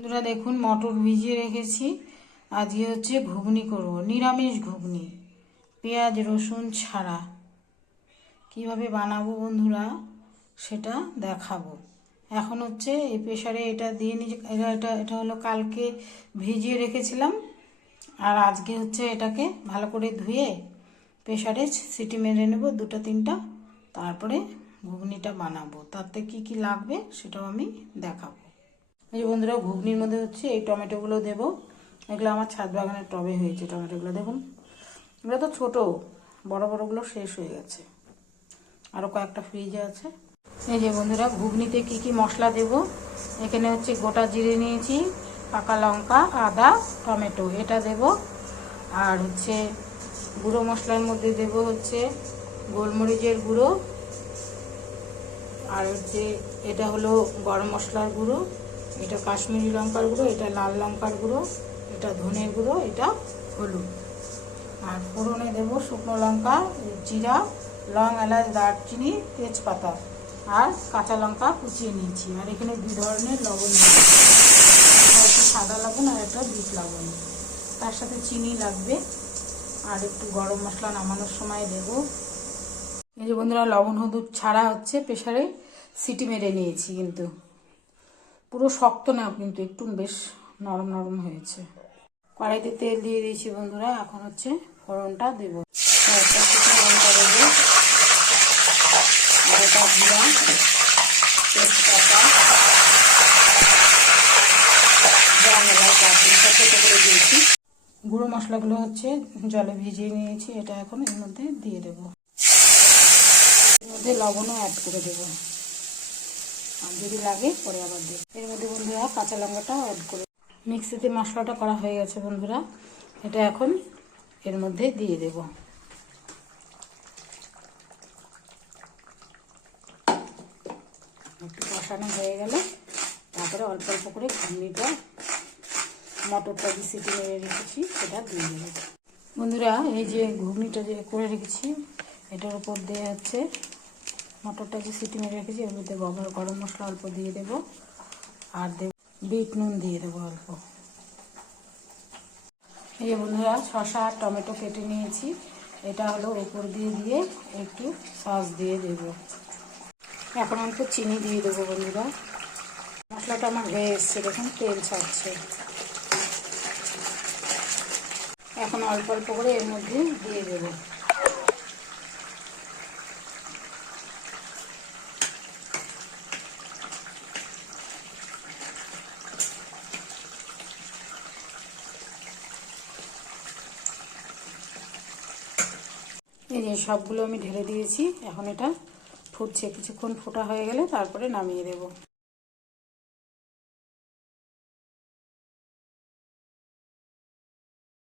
বন্ধুরা দেখুন, মটর ভিজিয়ে রেখেছি। আজকে হচ্ছে ঘুগনি করব, নিরামিষ ঘুগনি, পেঁয়াজ রসুন ছাড়া। কিভাবে বানাবো বন্ধুরা সেটা দেখাবো। এখন হচ্ছে এই প্রেসারে এটা দিয়ে নিয়ে এটা হলো কালকে ভিজিয়ে রেখেছিলাম, আর আজকে হচ্ছে এটাকে ভালো করে ধুয়ে প্রেসারে সিটি মেরে নেব দুটো তিনটা, তারপরে ঘুগনিটা বানাবো। তাতে কি কি লাগবে সেটাও আমি দেখাবো। এই বন্ধুরা, ঘুগনির মধ্যে হচ্ছে এই টমেটোগুলো দেবো। এগুলো আমার ছাদ বাগানের টবে হয়েছে টমেটোগুলো, দেখুন। এগুলো তো ছোটো, বড় বড়গুলো শেষ হয়ে গেছে, আরও কয়েকটা ফ্রিজে আছে। এই যে বন্ধুরা, ঘুগনিতে কি কি মশলা দেব। এখানে হচ্ছে গোটা জিরে নিয়েছি, পাকা লঙ্কা, আদা, টমেটো, এটা দেব। আর হচ্ছে গুঁড়ো মশলার মধ্যে দেব হচ্ছে গোলমরিচের গুঁড়ো, আর হচ্ছে এটা হলো গরম মশলার গুঁড়ো, এটা কাশ্মীরি লঙ্কার গুঁড়ো, এটা লাল লঙ্কার গুঁড়ো, এটা ধনের গুঁড়ো, এটা হলুদ। আর ফোড়নে দেবো শুকনো লঙ্কা, জিরা, লং, এলাচ, দারচিনি, তেজপাতা আর কাঁচা লঙ্কা কুচিয়ে নিয়েছি। আর এখানে 2 ধরনের লবণ দেবো, একটা সাদা লবণ আর একটা বিট লবণ। তার সাথে চিনি লাগবে, আর একটু গরম মশলা নামানোর সময় দেবো। এই যে বন্ধুরা, লবণ হলুদ ছাড়া হচ্ছে প্রেসারে সিটি মেরে নিয়েছি, কিন্তু পুরো শক্ত না, কিন্তু একটু বেশ নরম নরম হয়েছে। কড়াইতে তেল দিয়ে দিয়েছি বন্ধুরা। এখন হচ্ছে ফোড়নটা দেবো। একটা শুকনো লঙ্কা দেবো, গোটা জিরা, তেজপাতা, করে দিয়েছি। গুঁড়ো মশলাগুলো হচ্ছে জলে ভিজিয়ে নিয়েছি, এটা এখন এর মধ্যে দিয়ে দেবো। এর মধ্যে লবণও অ্যাড করে দেবো, আর যদি লাগে পরে আবার দেবো। এর মধ্যে বন্ধুরা কাঁচা লঙ্কাটাও অ্যাড করে। মিক্সিতে মশলাটা করা হয়ে গেছে বন্ধুরা, এটা এখন এর মধ্যে দিয়ে দেব। একটু কষানো হয়ে গেলে তারপরে অল্প অল্প করে ঘুগনিটা, মটরটা যে সিটি মেরে রেখেছি সেটা দিয়ে দেব। বন্ধুরা, এই যে ঘুগনিটা যে করে রেখেছি এটার উপর দিয়ে হচ্ছে মটরটা যে সিটি মেরে রেখেছি এর মধ্যে গরম মশলা অল্প দিয়ে দেব, আর দেব বিট নুন দিয়ে দেবো অল্প। এই যে বন্ধুরা, শসা আর টমেটো কেটে নিয়েছি, এটা হলো উপর দিয়ে দিয়ে একটু সস দিয়ে দেব। এখন অল্প চিনি দিয়ে দেবো বন্ধুরা। মশলাটা আমার হয়ে এসছে, দেখুন তেল ছাড়ছে। এখন অল্প অল্প করে এর মধ্যে দিয়ে দেব। এই যে সবগুলো আমি ঢেলে দিয়েছি, এখন এটা ফুটছে, কিছুক্ষণ ফোটা হয়ে গেলে তারপরে নামিয়ে দেব।